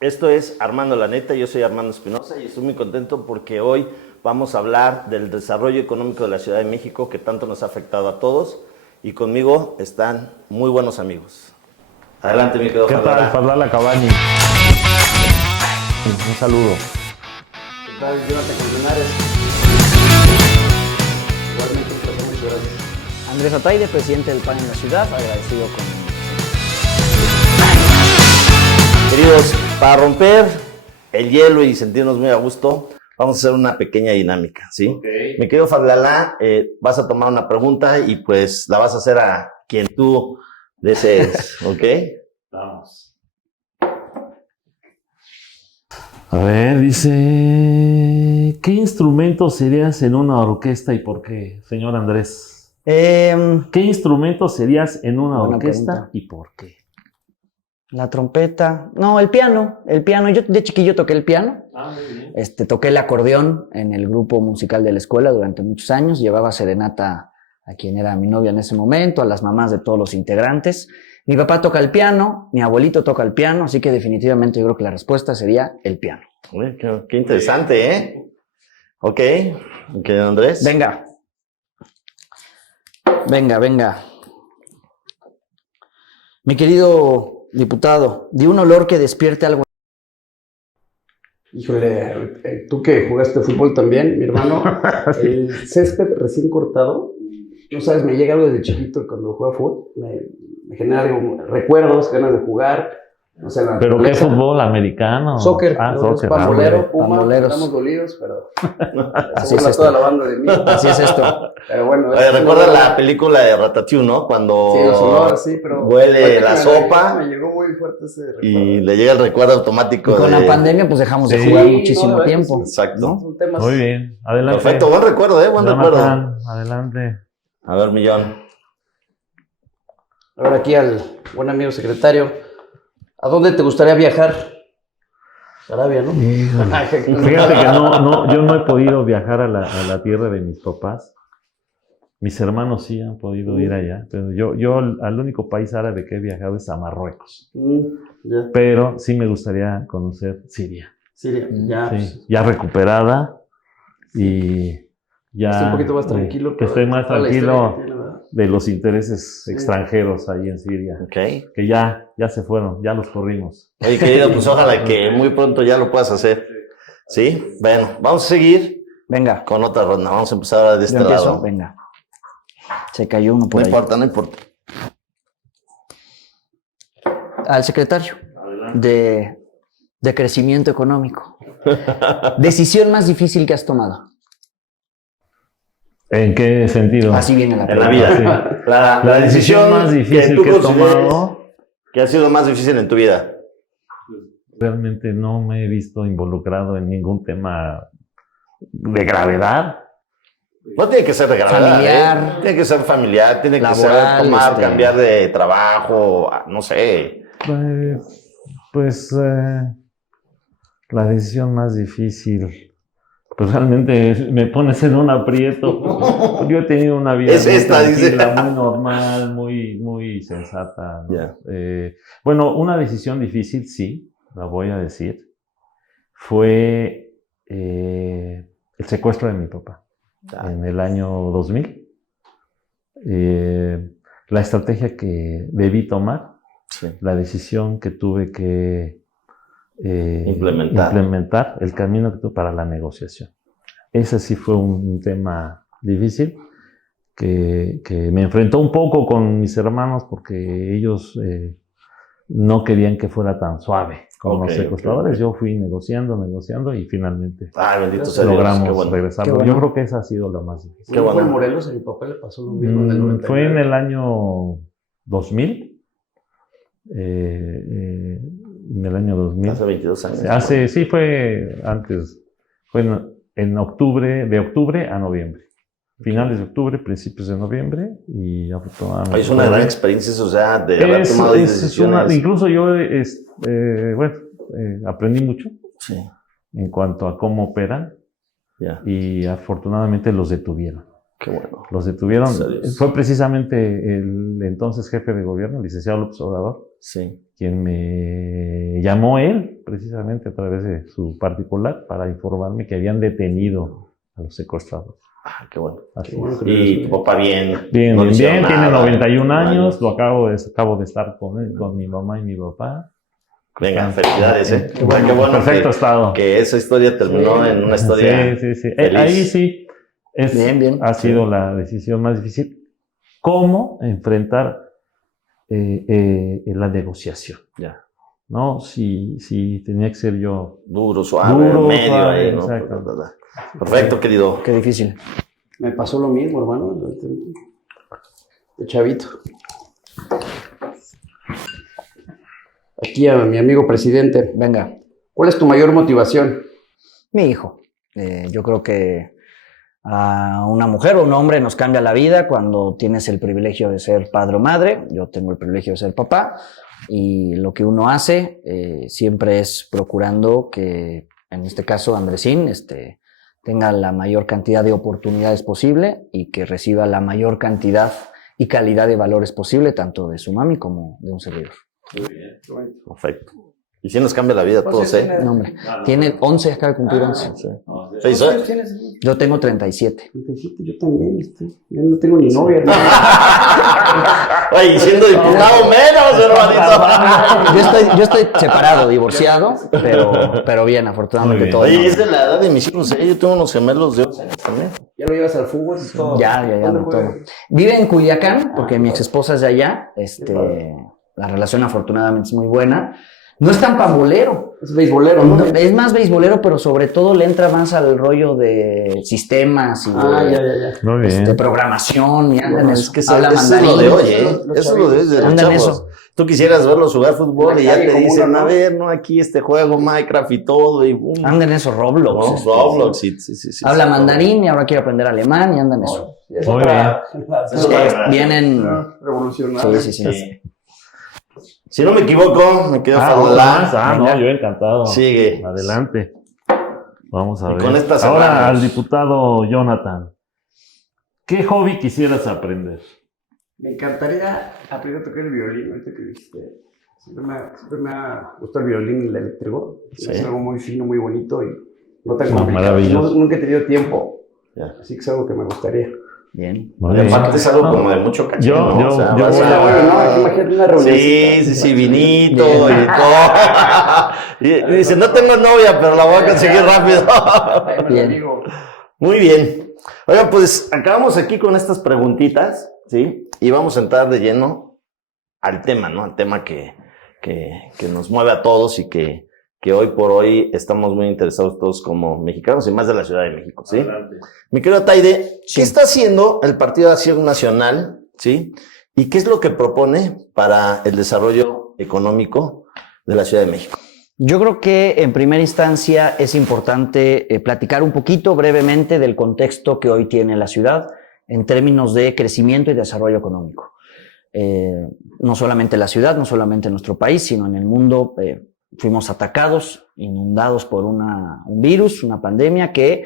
Esto es Armando la Neta, yo soy Armando Espinosa y estoy muy contento porque hoy vamos a hablar del desarrollo económico de la Ciudad de México que tanto nos ha afectado a todos y conmigo están muy buenos amigos. Adelante, mi querido ¿Qué tal, Fadlala. Fadlala Cabañi? Un saludo. ¿Qué tal, Jonathan Colmenares? Igualmente un placer, muchas gracias. Andrés Ataide, presidente del PAN en la ciudad, agradecido con... Queridos, para romper el hielo y sentirnos muy a gusto, vamos a hacer una pequeña dinámica, ¿sí? Okay. Mi querido Fadlala, vas a tomar una pregunta y pues la vas a hacer a quien tú desees, ¿ok? Vamos. A ver, dice... ¿Qué instrumento serías en una orquesta y por qué, señor Andrés? ¿Qué instrumento serías en una Buena orquesta pregunta. y por qué? La trompeta. No, el piano. Yo de chiquillo toqué el piano. Muy bien. Toqué el acordeón en el grupo musical de la escuela durante muchos años. Llevaba serenata a quien era mi novia en ese momento, a las mamás de todos los integrantes. Mi papá toca el piano, mi abuelito toca el piano, así que definitivamente yo creo que la respuesta sería el piano. Uy, qué interesante, ¿eh? Ok, Andrés. Venga. Venga. Mi querido diputado, di un olor que despierte algo. Híjole, tú que jugaste fútbol también, mi hermano, el césped recién cortado, no sabes, me llega algo desde chiquito cuando jugaba fútbol, me genera algo, recuerdos, ganas de jugar, no sé, la ¿Pero qué naturaleza. fútbol americano? Soccer, Soccer. pambolero, Puma, Pamboleros. estamos dolidos, pero Así así es esto. toda la banda de mí. Así es esto. Pero bueno, Oye, recuerda la película de Ratatouille, ¿no? Cuando Sí, los olores, sí, pero huele ahorita la que sopa me llegó muy fuerte ese recuerdo. y le llega el recuerdo automático Y con de... la pandemia pues dejamos de Sí, jugar no, muchísimo la verdad que tiempo. sí. Exacto. Son temas. Muy bien, adelante. Perfecto, buen recuerdo, buen recuerdo. Jonathan, adelante. A ver, Millón. Ahora aquí al buen amigo secretario, ¿a dónde te gustaría viajar? Arabia, ¿no? Fíjate que yo no he podido viajar a la tierra de mis papás. Mis hermanos sí han podido ir allá, pero yo al único país árabe que he viajado es a Marruecos. Ya. Pero sí me gustaría conocer Siria. Siria, ya. Sí, ya recuperada y ya... Estoy un poquito más tranquilo. que pero estoy más toda la historia tranquilo que tiene, ¿verdad? de los intereses Sí. extranjeros ahí en Siria. Ok. Que ya se fueron, ya los corrimos. Oye, querido, pues ojalá que muy pronto ya lo puedas hacer. ¿Sí? Bueno, vamos a seguir Venga, con otra ronda. Vamos a empezar ahora de yo este empiezo. lado. Venga. Se cayó uno por No ahí. importa, no importa. Al secretario de crecimiento económico. Decisión más difícil que has tomado. ¿En qué sentido? Así viene la En la pregunta. vida. Sí. La decisión más difícil tú que he consideres tomado, que ha sido más difícil en tu vida. realmente no me he visto involucrado en ningún tema de gravedad. No tiene que ser de gravedad, Familiar. ¿eh? Tiene que ser familiar, tiene que ser Laboral, tomar, cambiar de trabajo, no sé. La decisión más difícil, pues realmente me pones en un aprieto. Yo he tenido una vida Es muy esta, dice. tranquila, muy normal, muy sensata, ¿no? Ya. Bueno, una decisión difícil, sí, la voy a decir, fue el secuestro de mi papá en el año 2000. La estrategia que debí tomar, Sí. la decisión que tuve que Implementar. el camino que tuve para la negociación. Ese sí fue un tema difícil que me enfrentó un poco con mis hermanos porque ellos no querían que fuera tan suave como Ok, los secuestradores. ok. Yo fui negociando y finalmente Ay, bendito sea Dios, qué logramos bueno. regresarlo. Qué bueno. Yo creo que esa ha sido la más difícil. Qué ¿No fue bueno. en Morelos? A mi papá le pasó lo mismo en el 99. Fue en el año 2000. En el año 2000. Hace 22 años. Sí, fue antes. Fue en octubre, de octubre a noviembre. Finales de octubre, principios de noviembre y afortunadamente. Es una gran experiencia, o sea, de haber tomado decisiones. Incluso yo, aprendí mucho Sí, en cuanto a cómo operan ya, y afortunadamente los detuvieron. qué bueno. Los detuvieron. Gracias a Dios. Fue precisamente el entonces jefe de gobierno, el licenciado López Obrador, Sí, quien me llamó él precisamente a través de su particular para informarme que habían detenido a los secuestradores. Ah, qué bueno. Así Qué bueno es. que lo Y recibí. tu papá bien. Bien, no le bien, hicieron bien, tiene nada. 91 años, lo acabo de estar con él, con mi mamá y mi papá. Venga, felicidades, ¿eh? Qué bueno, perfecto estado. Que esa historia terminó en una historia. Sí, sí, sí. feliz. Ahí sí Bien. ha sido la decisión más difícil. ¿Cómo enfrentar la negociación? Ya. ¿No? Si tenía que ser yo Duro, suave, Duro, medio suave, ahí, ¿no? exacto. Perfecto, querido. Qué difícil. Me pasó lo mismo, hermano. De chavito. Aquí a mi amigo presidente. Venga, ¿Cuál es tu mayor motivación? mi hijo. Yo creo que a una mujer o un hombre nos cambia la vida cuando tienes el privilegio de ser padre o madre. Yo tengo el privilegio de ser papá. Y lo que uno hace siempre es procurando que, en este caso, Andresín tenga la mayor cantidad de oportunidades posible y que reciba la mayor cantidad y calidad de valores posible, tanto de su mami como de un servidor. Perfecto. Y sí nos cambia la vida a todos, ¿eh? No, hombre, tiene 11, acaba de cumplir 11. Sí. Sí, soy. Yo tengo 37. 37, yo también. Yo no tengo ni novia. ¿No? Oye, y siendo diputado menos, hermanito. Yo estoy separado, divorciado, pero bien, afortunadamente Muy bien. todo. Oye, es de la edad de mis hijos, ¿eh? Yo tengo unos gemelos de 11 años también. Ya lo llevas al fútbol y todo. Ya, ¿Dónde no juega? todo. Vive en Culiacán, porque mi padre. ex esposa es de allá. padre. La relación afortunadamente es muy buena. No es tan pambolero. Es beisbolero, ¿no? Es más beisbolero, pero sobre todo le entra más al rollo de sistemas y de Ya. Muy bien. programación y anda en Es eso. que Habla eso es lo mandarín. de hoy, ¿eh? Eso es lo de hoy de los Anda en chavos. eso. Tú quisieras verlos jugar fútbol y ya calle te como dicen, uno, ¿no? a ver, no, aquí este juego, Minecraft y todo, y boom. Anda en eso, Roblox. No, Roblox, sí. Habla sí. mandarín y ahora quiere aprender alemán y anda en eso. Es Muy otra. Eso es Vienen. Revolucionario. Sí. Sí. Si no me equivoco, me quedo Otro más. Fadulá. No, yo encantado. Sigue. Adelante. Vamos a Y ver. con esta Ahora cerramos. al diputado Jonathan. ¿Qué hobby quisieras aprender? Me encantaría aprender a tocar el violín, ahorita que dijiste. Siempre me ha gustado el violín eléctrico. Sí. Es algo muy fino, muy bonito y no tan No, complicado. maravilloso. Nunca he tenido tiempo, Ya. así que es algo que me gustaría. Bien. Muy Y bien. aparte es algo No, como de mucho caché, Yo- ¿no? yo- yo vas voy a- a- Bueno, no, imagínate una reunión. Sí, vinito Bien. y todo. Y dice, no tengo novia, pero la voy a conseguir rápido. Bien. Muy bien. Oigan, pues acabamos aquí con estas preguntitas, ¿sí? Y vamos a entrar de lleno al tema, ¿no? Al tema que nos mueve a todos y que hoy por hoy estamos muy interesados todos como mexicanos y más de la Ciudad de México, ¿sí? Mi querido Taide, Sí. ¿qué está haciendo el Partido de Acción Nacional, ¿sí? ¿Y qué es lo que propone para el desarrollo económico de la Ciudad de México? Yo creo que en primera instancia es importante platicar un poquito brevemente del contexto que hoy tiene la ciudad en términos de crecimiento y desarrollo económico. No solamente la ciudad, no solamente nuestro país, sino en el mundo fuimos atacados, inundados por un virus, una pandemia que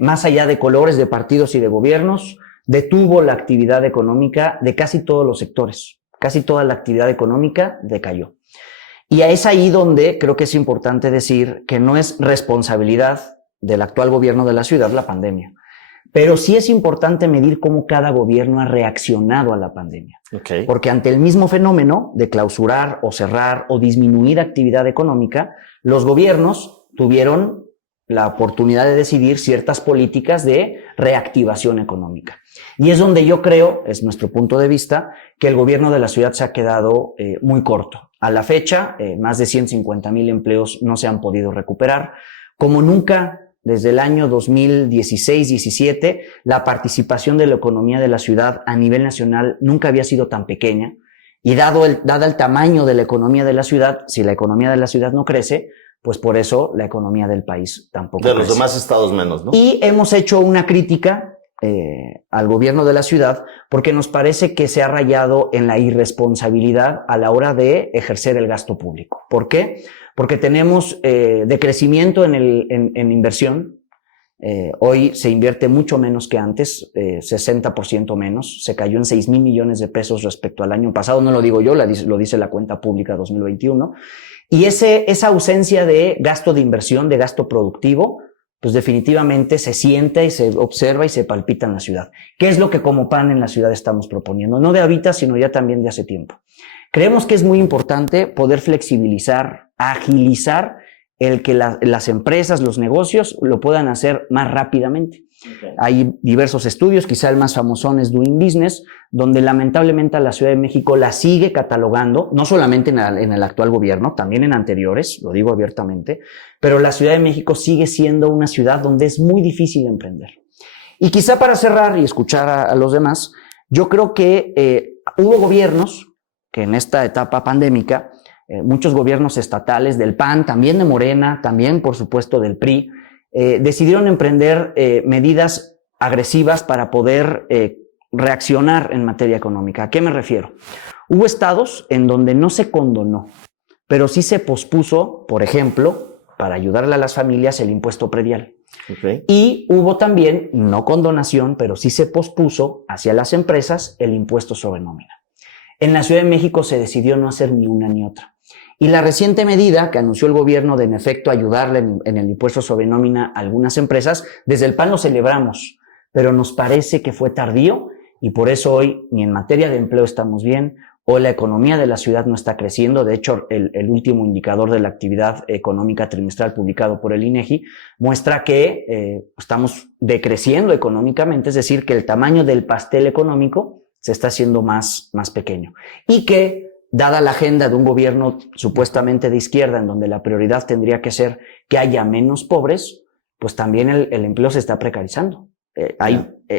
más allá de colores de partidos y de gobiernos, detuvo la actividad económica de casi todos los sectores. Casi toda la actividad económica decayó. Y es ahí donde creo que es importante decir que no es responsabilidad del actual gobierno de la ciudad la pandemia, pero sí es importante medir cómo cada gobierno ha reaccionado a la pandemia. Okay. Porque ante el mismo fenómeno de clausurar o cerrar o disminuir actividad económica, los gobiernos tuvieron la oportunidad de decidir ciertas políticas de reactivación económica. Y es donde yo creo, es nuestro punto de vista, que el gobierno de la ciudad se ha quedado muy corto. A la fecha, más de 150,000 empleos no se han podido recuperar. Como nunca, desde el año 2016-17, la participación de la economía de la ciudad a nivel nacional nunca había sido tan pequeña. Y dado el tamaño de la economía de la ciudad, si la economía de la ciudad no crece, pues por eso la economía del país tampoco De crece. los demás estados menos, ¿no? Y hemos hecho una crítica al gobierno de la ciudad porque nos parece que se ha rayado en la irresponsabilidad a la hora de ejercer el gasto público. ¿Por qué? Porque tenemos decrecimiento en inversión. Hoy se invierte mucho menos que antes, 60% menos. Se cayó en 6,000 millones de pesos respecto al año pasado. No lo digo yo, lo dice la cuenta pública 2021. Y esa ausencia de gasto de inversión, de gasto productivo, pues definitivamente se siente y se observa y se palpita en la ciudad. ¿Qué es lo que como PAN en la ciudad estamos proponiendo? No de ahorita, sino ya también de hace tiempo. Creemos que es muy importante poder flexibilizar, agilizar el que las empresas, los negocios lo puedan hacer más rápidamente. Okay. Hay diversos estudios, quizá el más famosón es Doing Business, donde lamentablemente a la Ciudad de México la sigue catalogando, no solamente en el actual gobierno, también en anteriores, lo digo abiertamente, pero la Ciudad de México sigue siendo una ciudad donde es muy difícil emprender. Y quizá para cerrar y escuchar a los demás, yo creo que hubo gobiernos que en esta etapa pandémica, muchos gobiernos estatales del PAN, también de Morena, también por supuesto del PRI, decidieron emprender medidas agresivas para poder reaccionar en materia económica. ¿A qué me refiero? Hubo estados en donde no se condonó, pero sí se pospuso, por ejemplo, para ayudarle a las familias el impuesto predial. Okay. Y hubo también, no condonación, pero sí se pospuso hacia las empresas el impuesto sobre nómina. En la Ciudad de México se decidió no hacer ni una ni otra. Y la reciente medida que anunció el gobierno de en efecto ayudarle en el impuesto sobre nómina a algunas empresas, desde el PAN lo celebramos, pero nos parece que fue tardío y por eso hoy ni en materia de empleo estamos bien, o la economía de la ciudad no está creciendo. De hecho, el último indicador de la actividad económica trimestral publicado por el INEGI muestra que estamos decreciendo económicamente, es decir, que el tamaño del pastel económico se está haciendo más pequeño. Y que, dada la agenda de un gobierno supuestamente de izquierda, en donde la prioridad tendría que ser que haya menos pobres, pues también el empleo se está precarizando.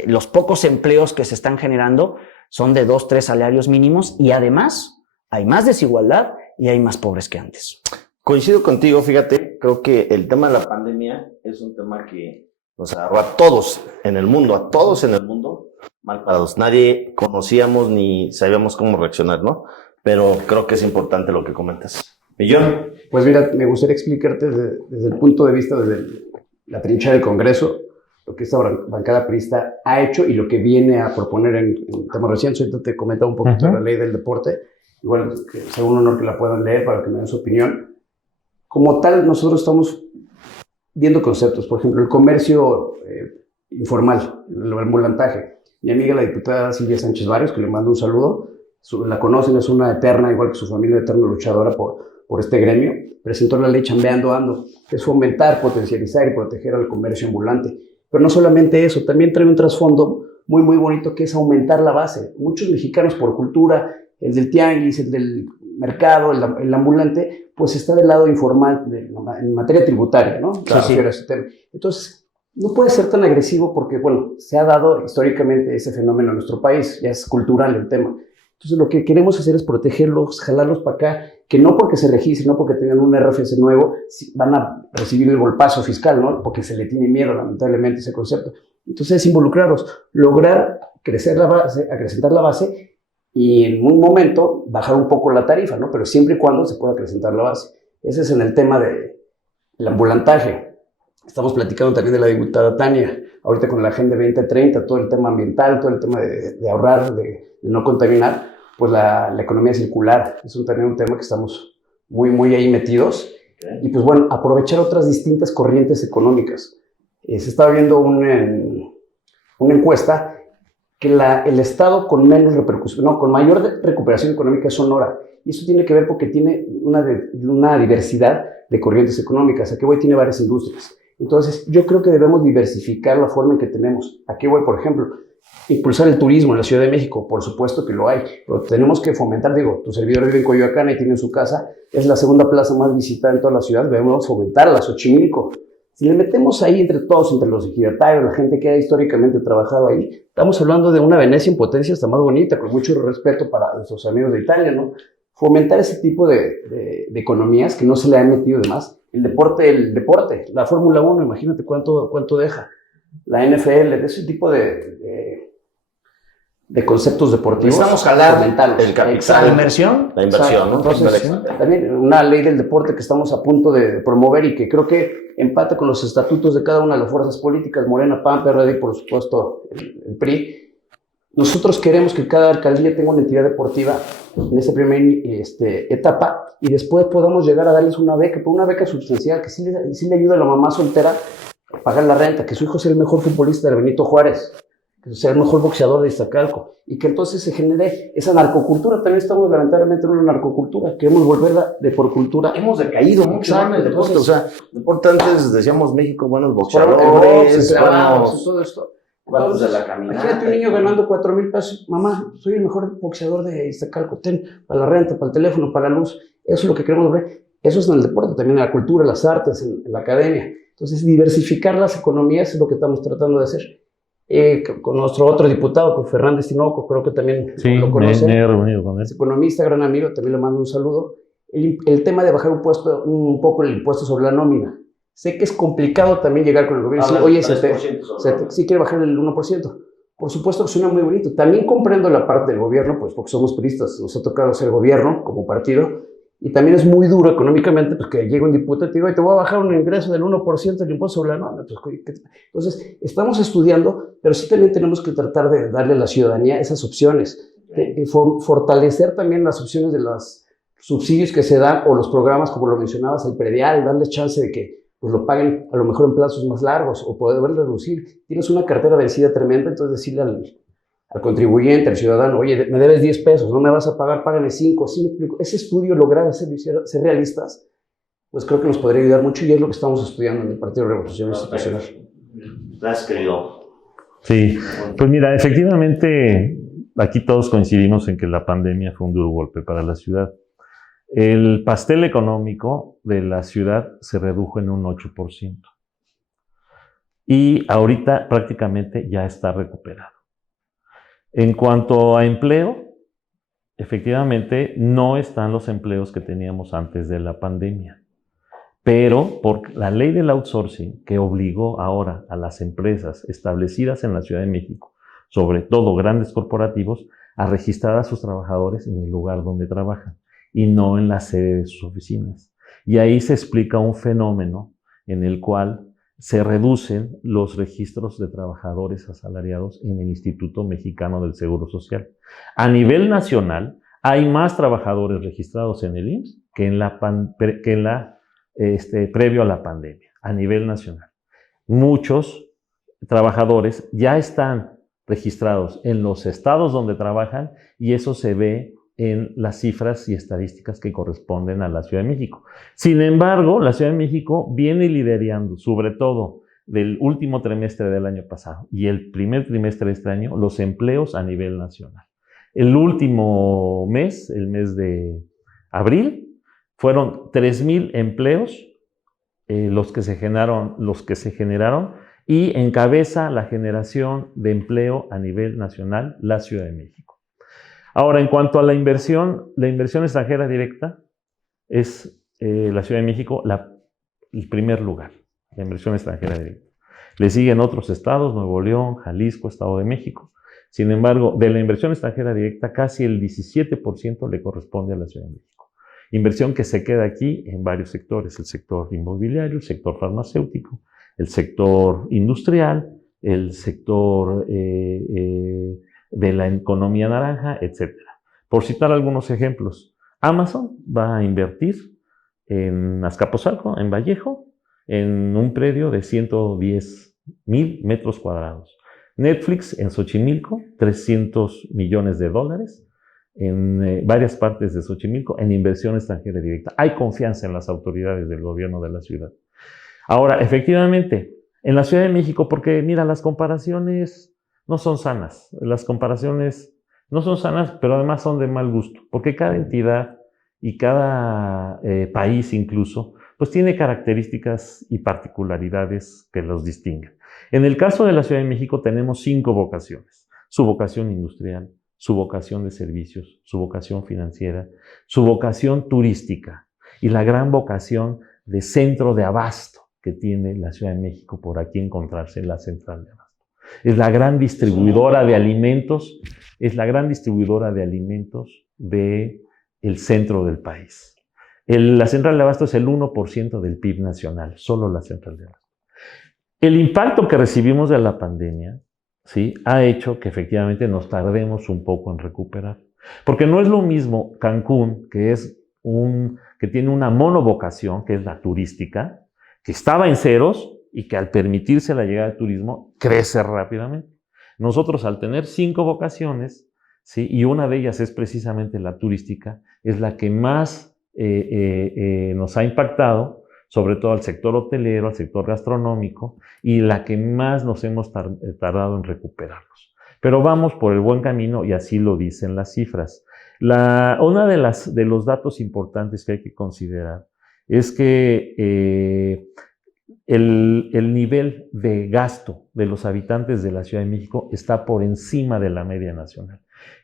Los pocos empleos que se están generando son de 2, 3 salarios mínimos y además hay más desigualdad y hay más pobres que antes. Coincido contigo, fíjate, creo que el tema de la pandemia es un tema que nos agarró a todos en el mundo, mal parados. Nadie conocíamos ni sabíamos cómo reaccionar, ¿no? Pero creo que es importante lo que comentas. ¿Millón? Pues mira, me gustaría explicarte desde el punto de vista, desde la trinchera del Congreso, lo que esta bancada priista ha hecho y lo que viene a proponer en temas recientes. Ahorita te comentaba un poquito de la ley del deporte. Igual, que sea un honor que la puedan leer para que me den su opinión. Como tal, nosotros estamos viendo conceptos. Por ejemplo, el comercio informal, el ambulantaje. Mi amiga, la diputada Silvia Sánchez Barrios, que le mando un saludo, la conocen, es una eterna, igual que su familia, eterna luchadora por este gremio, presentó la ley Chambeando Ando, que es fomentar, potencializar y proteger al comercio ambulante. Pero no solamente eso, también trae un trasfondo muy, muy bonito, que es aumentar la base. Muchos mexicanos, por cultura, el del tianguis, el del mercado, el ambulante, pues está del lado informal en materia tributaria, ¿no? Claro. Sí. Ese tema. Entonces, no puede ser tan agresivo porque, bueno, se ha dado históricamente ese fenómeno en nuestro país, ya es cultural el tema. Entonces, lo que queremos hacer es protegerlos, jalarlos para acá, que no porque se registren, no porque tengan un RFC nuevo, van a recibir el golpazo fiscal, ¿no? Porque se le tiene miedo, lamentablemente, ese concepto. Entonces, es involucrarlos, lograr crecer la base, acrecentar la base y en un momento bajar un poco la tarifa, ¿no? Pero siempre y cuando se pueda acrecentar la base. Ese es en el tema del ambulantaje. Estamos platicando también de la diputada Tania, ahorita con la Agenda 2030, todo el tema ambiental, todo el tema de ahorrar, de no contaminar, pues la economía circular es también un tema que estamos muy, muy ahí metidos. Okay. Y pues bueno, aprovechar otras distintas corrientes económicas. Se estaba viendo una encuesta que el Estado con menos repercusión, con mayor recuperación económica es Sonora. Y eso tiene que ver porque tiene una diversidad de corrientes económicas. ¿A qué voy? Tiene varias industrias. Entonces, yo creo que debemos diversificar la forma en que tenemos. ¿A qué voy? Por ejemplo, impulsar el turismo en la Ciudad de México. Por supuesto que lo hay, pero tenemos que fomentar. Tu servidor vive en Coyoacán y tiene su casa. Es la segunda plaza más visitada en toda la ciudad. Debemos fomentarla, Xochimilco. Si le metemos ahí entre todos, entre los ejidatarios, la gente que ha históricamente trabajado ahí, estamos hablando de una Venecia en potencia hasta más bonita, con mucho respeto para nuestros amigos de Italia, ¿no? Fomentar ese tipo de economías que no se le han metido de más. El deporte, la Fórmula 1, imagínate cuánto deja. La NFL, de ese tipo de conceptos deportivos. Necesitamos jalar el capital. La inversión. La inversión, ¿no? Entonces, también una ley del deporte que estamos a punto de promover y que creo que empata con los estatutos de cada una de las fuerzas políticas, Morena, PAN, PRD y por supuesto el PRI. Nosotros queremos que cada alcaldía tenga una entidad deportiva en esta primera etapa y después podamos llegar a darles una beca, pero una beca sustancial que sí le ayuda a la mamá soltera a pagar la renta, que su hijo sea el mejor futbolista de Benito Juárez, que sea el mejor boxeador de Iztacalco y que entonces se genere esa narcocultura. También estamos lamentablemente en una narcocultura, queremos volverla de por cultura. Hemos decaído mucho en el deporte, Entonces, o sea, deporte antes decíamos México, buenos el box, boxeadores, clavados, todo esto. vamos Entonces, a la caminata. imagínate un niño ganando 4,000 pesos. Mamá, soy el mejor boxeador de Iztacalco. Ten para la renta, para el teléfono, para la luz. Eso es lo que queremos ver. Eso es en el deporte, también en la cultura, las artes, en la academia. Entonces, diversificar las economías es lo que estamos tratando de hacer. Con nuestro otro diputado, con Fernández Tinoco, creo que también lo conoce. Me he reunido con él. Es economista, gran amigo, también le mando un saludo. El tema de bajar un poco el impuesto sobre la nómina. Sé que es complicado también llegar con el gobierno y decir, oye, sí quiere bajar el 1%. Por supuesto que suena muy bonito. También comprendo la parte del gobierno, pues porque somos priistas, nos ha tocado ser gobierno como partido, y también es muy duro económicamente, pues que llegue un diputado y te digo, te voy a bajar un ingreso del 1% del impuesto sobre la nómina. Pues, entonces, estamos estudiando, pero sí también tenemos que tratar de darle a la ciudadanía esas opciones, fortalecer también las opciones de los subsidios que se dan, o los programas, como lo mencionabas, el predial, darles chance de que pues lo paguen a lo mejor en plazos más largos o poder reducir. Tienes una cartera vencida tremenda, entonces decirle al contribuyente, al ciudadano, oye, me debes 10 pesos, no me vas a pagar, págame 5. ¿Sí me explico? Ese estudio, lograr ser realistas, pues creo que nos podría ayudar mucho y es lo que estamos estudiando en el Partido de Revolución Institucional. Gracias, querido. Sí, pues mira, efectivamente, aquí todos coincidimos en que la pandemia fue un duro golpe para la ciudad. El pastel económico de la ciudad se redujo en un 8%. Y ahorita prácticamente ya está recuperado. En cuanto a empleo, efectivamente no están los empleos que teníamos antes de la pandemia. Pero por la ley del outsourcing, que obligó ahora a las empresas establecidas en la Ciudad de México, sobre todo grandes corporativos, a registrar a sus trabajadores en el lugar donde trabajan y no en la sede de sus oficinas. Y ahí se explica un fenómeno en el cual se reducen los registros de trabajadores asalariados en el Instituto Mexicano del Seguro Social. A nivel nacional, hay más trabajadores registrados en el IMSS que previo a la pandemia, a nivel nacional. Muchos trabajadores ya están registrados en los estados donde trabajan y eso se ve en las cifras y estadísticas que corresponden a la Ciudad de México. Sin embargo, la Ciudad de México viene liderando, sobre todo del último trimestre del año pasado y el primer trimestre de este año, los empleos a nivel nacional. El último mes, el mes de abril, fueron 3,000 empleos los que se generaron y encabeza la generación de empleo a nivel nacional la Ciudad de México. Ahora, en cuanto a la inversión extranjera directa, es la Ciudad de México el primer lugar, la inversión extranjera directa. Le siguen otros estados, Nuevo León, Jalisco, Estado de México. Sin embargo, de la inversión extranjera directa, casi el 17% le corresponde a la Ciudad de México. Inversión que se queda aquí en varios sectores, el sector inmobiliario, el sector farmacéutico, el sector industrial, el sector de la economía naranja, etc. Por citar algunos ejemplos, Amazon va a invertir en Azcapotzalco, en Vallejo, en un predio de 110,000 metros cuadrados. Netflix en Xochimilco, $300 millones en varias partes de Xochimilco en inversión extranjera directa. Hay confianza en las autoridades del gobierno de la ciudad. Ahora, efectivamente, en la Ciudad de México, porque mira, las comparaciones no son sanas. Las comparaciones no son sanas, pero además son de mal gusto, porque cada entidad y cada país incluso, pues tiene características y particularidades que los distinguen. En el caso de la Ciudad de México tenemos 5 vocaciones. Su vocación industrial, su vocación de servicios, su vocación financiera, su vocación turística y la gran vocación de centro de abasto que tiene la Ciudad de México, por aquí encontrarse en la central de abasto. Es la gran distribuidora de alimentos, del centro del país. La central de abasto es el 1% del PIB nacional, solo la central de abasto. El impacto que recibimos de la pandemia ¿sí?, ha hecho que efectivamente nos tardemos un poco en recuperar. Porque no es lo mismo Cancún, que tiene una monovocación, que es la turística, que estaba en ceros y que al permitirse la llegada del turismo crece rápidamente. Nosotros, al tener 5 vocaciones, ¿sí?, y una de ellas es precisamente la turística, es la que más nos ha impactado, sobre todo al sector hotelero, al sector gastronómico, y la que más nos hemos tardado en recuperarlos. Pero vamos por el buen camino y así lo dicen las cifras. Una de los datos importantes que hay que considerar es que el nivel de gasto de los habitantes de la Ciudad de México está por encima de la media nacional.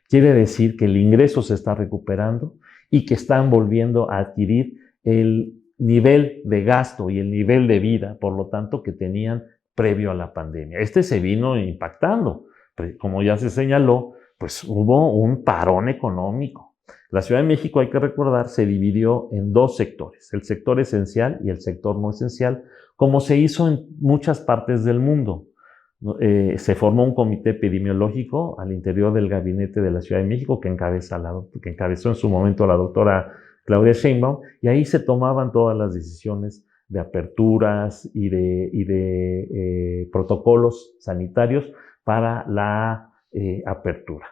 Quiere decir que el ingreso se está recuperando y que están volviendo a adquirir el nivel de gasto y el nivel de vida, por lo tanto, que tenían previo a la pandemia. Este se vino impactando. Como ya se señaló, pues hubo un parón económico. La Ciudad de México, hay que recordar, se dividió en 2 sectores, el sector esencial y el sector no esencial, como se hizo en muchas partes del mundo. Se formó un comité epidemiológico al interior del gabinete de la Ciudad de México que encabezó en su momento la doctora Claudia Sheinbaum, y ahí se tomaban todas las decisiones de aperturas y de protocolos sanitarios para la apertura.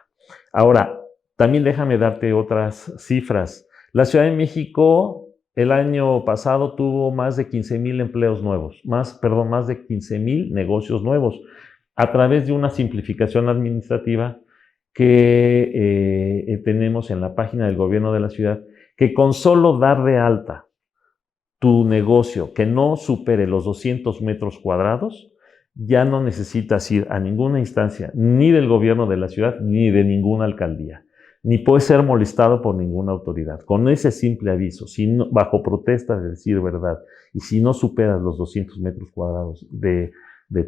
Ahora, también déjame darte otras cifras. La Ciudad de México el año pasado tuvo más de 15,000 empleos nuevos, más de 15,000 negocios nuevos, a través de una simplificación administrativa que tenemos en la página del gobierno de la ciudad, que con solo dar de alta tu negocio que no supere los 200 metros cuadrados, ya no necesitas ir a ninguna instancia, ni del gobierno de la ciudad, ni de ninguna alcaldía, ni puedes ser molestado por ninguna autoridad. Con ese simple aviso, bajo protesta de decir verdad, y si no superas los 200 metros cuadrados de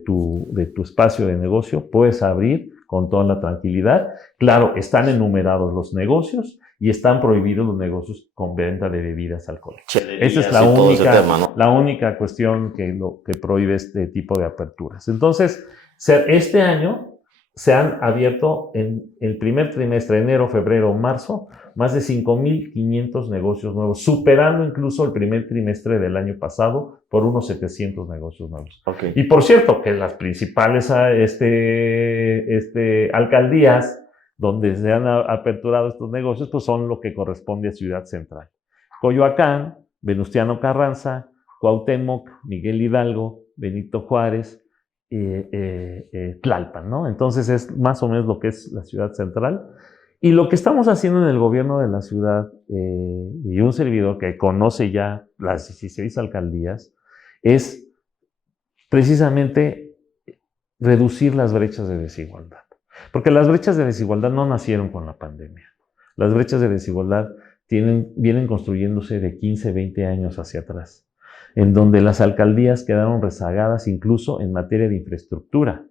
tu espacio de negocio, puedes abrir con toda la tranquilidad. Claro, están enumerados los negocios y están prohibidos los negocios con venta de bebidas alcohólicas. Esa es la única cuestión que prohíbe este tipo de aperturas. Entonces, este año se han abierto en el primer trimestre, enero, febrero, marzo, más de 5,500 negocios nuevos, superando incluso el primer trimestre del año pasado por unos 700 negocios nuevos. Okay. Y por cierto, que las principales alcaldías donde se han aperturado estos negocios, pues son lo que corresponde a Ciudad Central. Coyoacán, Venustiano Carranza, Cuauhtémoc, Miguel Hidalgo, Benito Juárez, Tlalpan, ¿no? Entonces es más o menos lo que es la Ciudad Central. Y lo que estamos haciendo en el gobierno de la ciudad, y un servidor que conoce ya las 16 alcaldías, es precisamente reducir las brechas de desigualdad. Porque las brechas de desigualdad no nacieron con la pandemia. Las brechas de desigualdad vienen construyéndose de 15, 20 años hacia atrás, en donde las alcaldías quedaron rezagadas incluso en materia de infraestructura.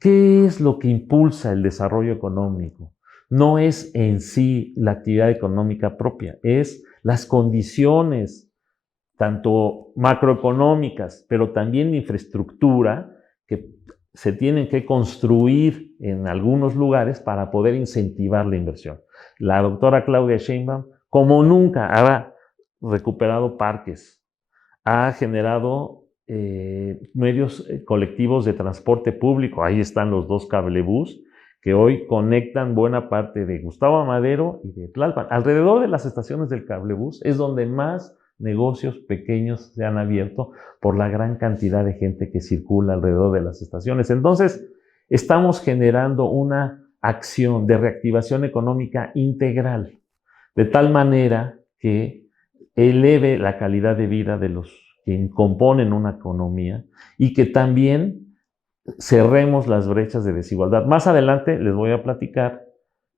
¿Qué es lo que impulsa el desarrollo económico? No es en sí la actividad económica propia, es las condiciones, tanto macroeconómicas, pero también de infraestructura, que se tienen que construir en algunos lugares para poder incentivar la inversión. La doctora Claudia Sheinbaum, como nunca, ha recuperado parques, ha generado medios colectivos de transporte público. Ahí están los 2 cablebús que hoy conectan buena parte de Gustavo Amadero y de Tlalpan. Alrededor de las estaciones del cablebús es donde más negocios pequeños se han abierto por la gran cantidad de gente que circula alrededor de las estaciones. Entonces, estamos generando una acción de reactivación económica integral, de tal manera que eleve la calidad de vida de los que componen una economía y que también cerremos las brechas de desigualdad. Más adelante les voy a platicar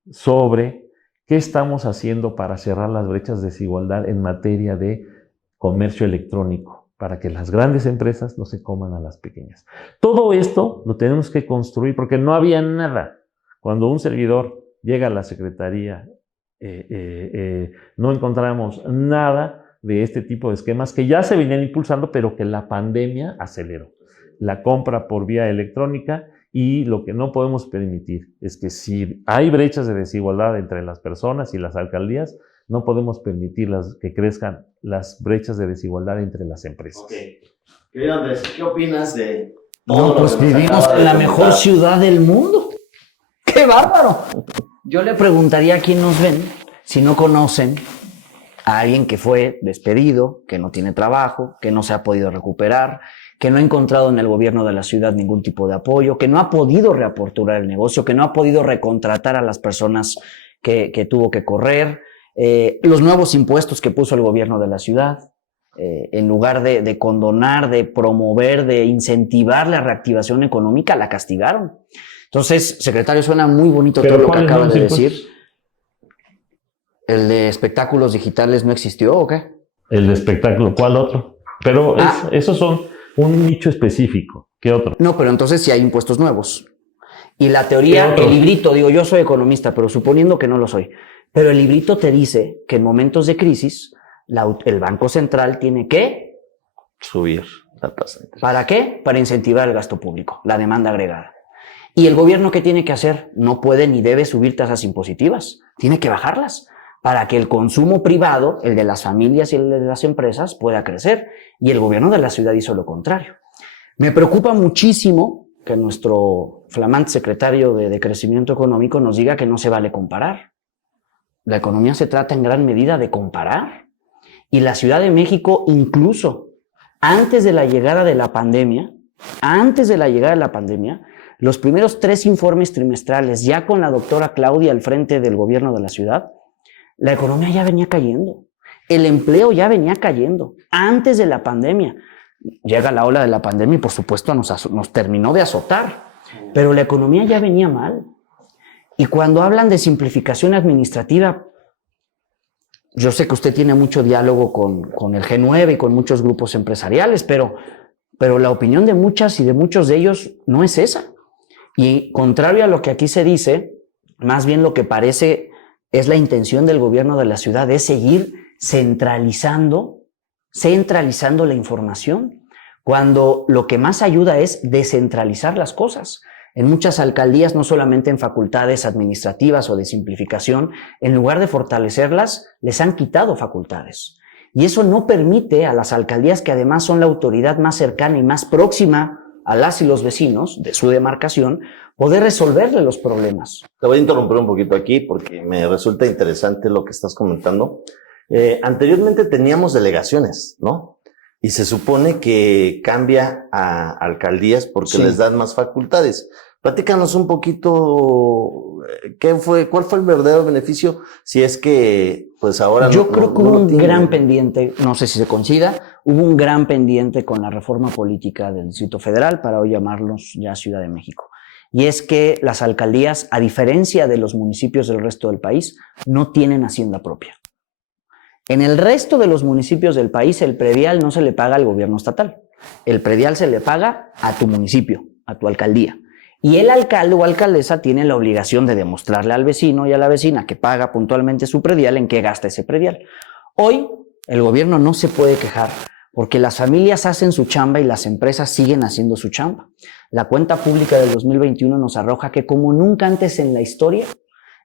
sobre qué estamos haciendo para cerrar las brechas de desigualdad en materia de comercio electrónico, para que las grandes empresas no se coman a las pequeñas. Todo esto lo tenemos que construir porque no había nada. Cuando un servidor llega a la Secretaría, no encontramos nada de este tipo de esquemas que ya se venían impulsando, pero que la pandemia aceleró. La compra por vía electrónica Y lo que no podemos permitir es que si hay brechas de desigualdad entre las personas y las alcaldías, no podemos permitir que crezcan las brechas de desigualdad entre las empresas. Okay. Querido Andrés, ¿qué opinas de todo No, lo pues que nos vivimos acaba de en la comentar? mejor ciudad del mundo. ¡Qué bárbaro! Yo le preguntaría a quien nos ven si no conocen a alguien que fue despedido, que no tiene trabajo, que no se ha podido recuperar, que no ha encontrado en el gobierno de la ciudad ningún tipo de apoyo, que no ha podido reaperturar el negocio, que no ha podido recontratar a las personas que tuvo que correr, los nuevos impuestos que puso el gobierno de la ciudad, en lugar de condonar, de promover, de incentivar la reactivación económica, la castigaron. Entonces, secretario, suena muy bonito todo lo que acaba de decir. ¿El de espectáculos digitales no existió o qué? El de espectáculo, ¿cuál otro? Pero esos son un nicho específico. ¿Qué otro? No, pero entonces sí hay impuestos nuevos. Y la teoría, el librito, digo, yo soy economista, pero suponiendo que no lo soy, pero el librito te dice que en momentos de crisis, el Banco Central tiene que subir la tasa de interés. ¿Para qué? Para incentivar el gasto público, la demanda agregada. ¿Y el gobierno qué tiene que hacer? No puede ni debe subir tasas impositivas, tiene que bajarlas para que el consumo privado, el de las familias y el de las empresas, pueda crecer. Y el gobierno de la ciudad hizo lo contrario. Me preocupa muchísimo que nuestro flamante secretario de Crecimiento Económico nos diga que no se vale comparar. La economía se trata en gran medida de comparar. Y la Ciudad de México, incluso antes de la llegada de la pandemia, los primeros 3 informes trimestrales, ya con la doctora Claudia al frente del gobierno de la ciudad, la economía ya venía cayendo. El empleo ya venía cayendo antes de la pandemia. Llega la ola de la pandemia y por supuesto nos terminó de azotar, pero la economía ya venía mal. Y cuando hablan de simplificación administrativa, yo sé que usted tiene mucho diálogo con el G9 y con muchos grupos empresariales, pero la opinión de muchas y de muchos de ellos no es esa. Y contrario a lo que aquí se dice, más bien lo que parece es la intención del gobierno de la ciudad, es seguir centralizando la información, cuando lo que más ayuda es descentralizar las cosas. En muchas alcaldías, no solamente en facultades administrativas o de simplificación, en lugar de fortalecerlas, les han quitado facultades. Y eso no permite a las alcaldías, que además son la autoridad más cercana y más próxima a las y los vecinos de su demarcación, poder resolverle los problemas. Te voy a interrumpir un poquito aquí porque me resulta interesante lo que estás comentando. Anteriormente teníamos delegaciones, ¿no? Y se supone que cambia a alcaldías porque les dan más facultades. Platícanos un poquito cuál fue el verdadero beneficio, si es que pues ahora Yo creo que hubo un gran pendiente, no sé si se coincida, hubo un gran pendiente con la reforma política del Distrito Federal, para hoy llamarlos ya Ciudad de México. Y es que las alcaldías, a diferencia de los municipios del resto del país, no tienen hacienda propia. En el resto de los municipios del país, el predial no se le paga al gobierno estatal. El predial se le paga a tu municipio, a tu alcaldía. Y el alcalde o alcaldesa tiene la obligación de demostrarle al vecino y a la vecina que paga puntualmente su predial en qué gasta ese predial. Hoy, el gobierno no se puede quejar porque las familias hacen su chamba y las empresas siguen haciendo su chamba. La cuenta pública del 2021 nos arroja que, como nunca antes en la historia,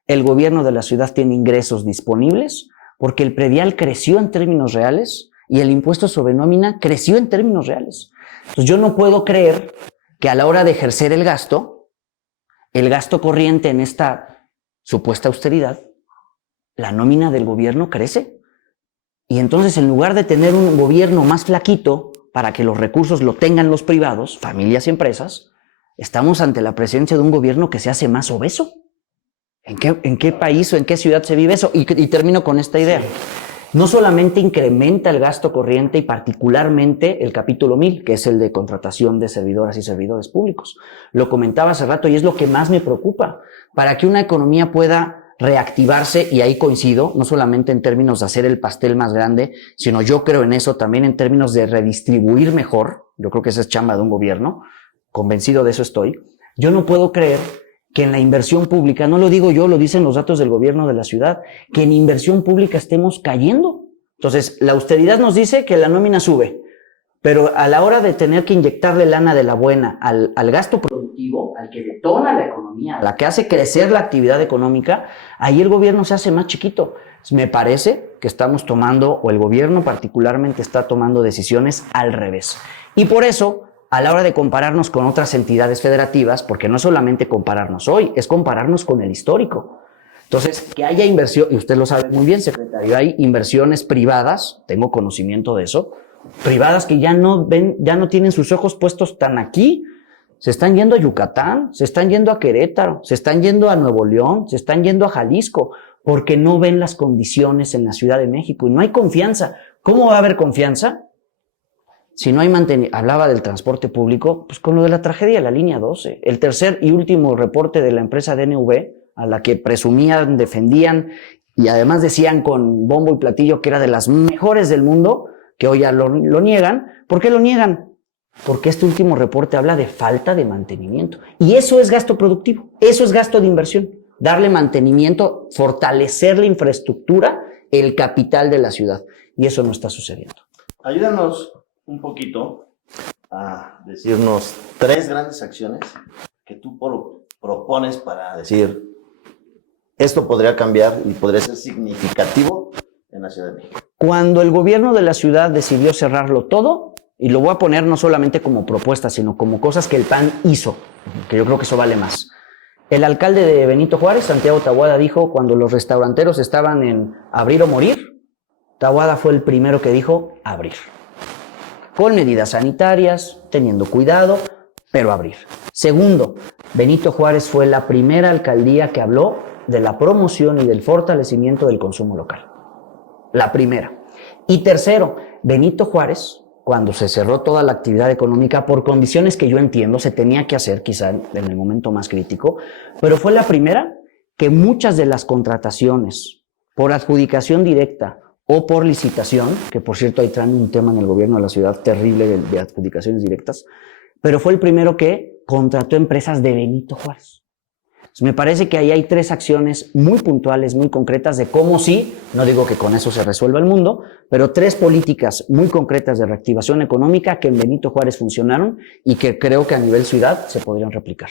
el gobierno de la ciudad tiene ingresos disponibles porque el predial creció en términos reales y el impuesto sobre nómina creció en términos reales. Entonces yo no puedo creer que a la hora de ejercer el gasto corriente en esta supuesta austeridad, la nómina del gobierno crece. Y entonces, en lugar de tener un gobierno más flaquito para que los recursos lo tengan los privados, familias y empresas, estamos ante la presencia de un gobierno que se hace más obeso. ¿En qué país o en qué ciudad se vive eso? Y termino con esta idea. No solamente incrementa el gasto corriente y particularmente el capítulo 1000, que es el de contratación de servidoras y servidores públicos. Lo comentaba hace rato y es lo que más me preocupa. Para que una economía pueda reactivarse, y ahí coincido, no solamente en términos de hacer el pastel más grande, sino yo creo en eso también en términos de redistribuir mejor. Yo creo que esa es chamba de un gobierno. Convencido de eso estoy. Yo no puedo creer que en la inversión pública, no lo digo yo, lo dicen los datos del gobierno de la ciudad, que en inversión pública estemos cayendo. Entonces, la austeridad nos dice que la nómina sube, pero a la hora de tener que inyectarle lana de la buena al gasto productivo, productivo, al que detona la economía, a la que hace crecer la actividad económica, ahí el gobierno se hace más chiquito. Me parece que estamos tomando, o el gobierno particularmente está tomando decisiones al revés. Y por eso, a la hora de compararnos con otras entidades federativas, porque no es solamente compararnos hoy, es compararnos con el histórico. Entonces, que haya inversión, y usted lo sabe muy bien, secretario, hay inversiones privadas, tengo conocimiento de eso, privadas que ya no tienen sus ojos puestos tan aquí, se están yendo a Yucatán, se están yendo a Querétaro, se están yendo a Nuevo León, se están yendo a Jalisco, porque no ven las condiciones en la Ciudad de México y no hay confianza. ¿Cómo va a haber confianza? Si no hay mantenimiento, hablaba del transporte público, pues con lo de la tragedia de la línea 12, el tercer y último reporte de la empresa DNV, a la que presumían, defendían y además decían con bombo y platillo que era de las mejores del mundo, que hoy ya lo niegan. ¿Por qué lo niegan? Porque este último reporte habla de falta de mantenimiento. Y eso es gasto productivo, eso es gasto de inversión. Darle mantenimiento, fortalecer la infraestructura, el capital de la ciudad. Y eso no está sucediendo. Ayúdanos un poquito a decirnos 3 grandes acciones que tú propones para decir esto podría cambiar y podría ser significativo en la Ciudad de México. Cuando el gobierno de la ciudad decidió cerrarlo todo, y lo voy a poner no solamente como propuesta, sino como cosas que el PAN hizo, que yo creo que eso vale más. El alcalde de Benito Juárez, Santiago Taboada, dijo cuando los restauranteros estaban en abrir o morir, Taboada fue el primero que dijo abrir. Con medidas sanitarias, teniendo cuidado, pero abrir. Segundo, Benito Juárez fue la primera alcaldía que habló de la promoción y del fortalecimiento del consumo local. La primera. Y tercero, Benito Juárez, cuando se cerró toda la actividad económica por condiciones que yo entiendo se tenía que hacer quizá en el momento más crítico, pero fue la primera que muchas de las contrataciones por adjudicación directa o por licitación, que por cierto ahí traen un tema en el gobierno de la ciudad terrible de adjudicaciones directas, pero fue el primero que contrató empresas de Benito Juárez. Me parece que ahí hay 3 acciones muy puntuales, muy concretas de cómo sí, no digo que con eso se resuelva el mundo, pero 3 políticas muy concretas de reactivación económica que en Benito Juárez funcionaron y que creo que a nivel ciudad se podrían replicar.